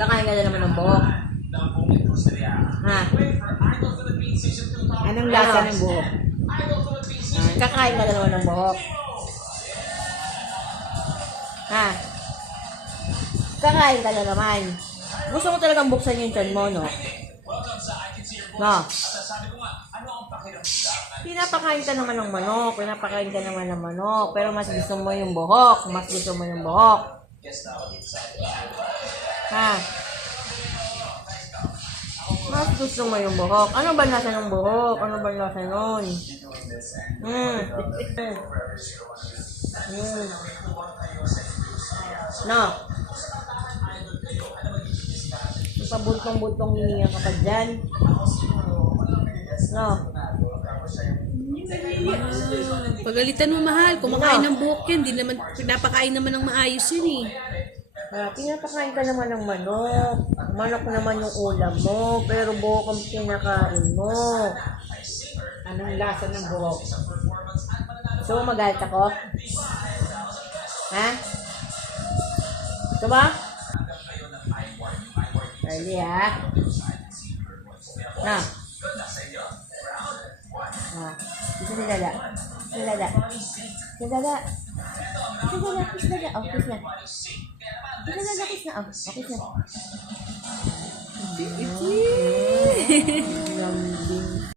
Kakain ka na naman ng buhok. Ha? Anong lasa ng buhok? Kakain ka na naman ng buhok. Ha? Kakain ka na naman. Gusto mo talagang buksan yung tiyan mo, no? No? Pinapakain ka naman ng manok. Pinapakain ka naman ng manok. Pero mas gusto mo yung buhok. Mas gusto mo yung buhok. Ha? Mas gusto mo yung buhok. Ano ba nasa ng buhok? Ano ba nasa nun? No? Pabultong-bultong hininga ka pa dyan. No? Pagalitan mo, mahal. Kumakain ng buhok yan. Di naman, pinapakain naman ng maayos yun eh. Pinapakain ka naman ng manok. Manok naman yung ulam mo. Pero buhok ang pinakain mo. Anong lasa ng buhok? So, magalit ako? Ha? Ito ba? Early, ha? Na? Isa si Dada. Si Dada. Si Dada. Si Dada. Kiss Dada. Oh, kiss na. Si Dada, kiss na. Oh, kiss na.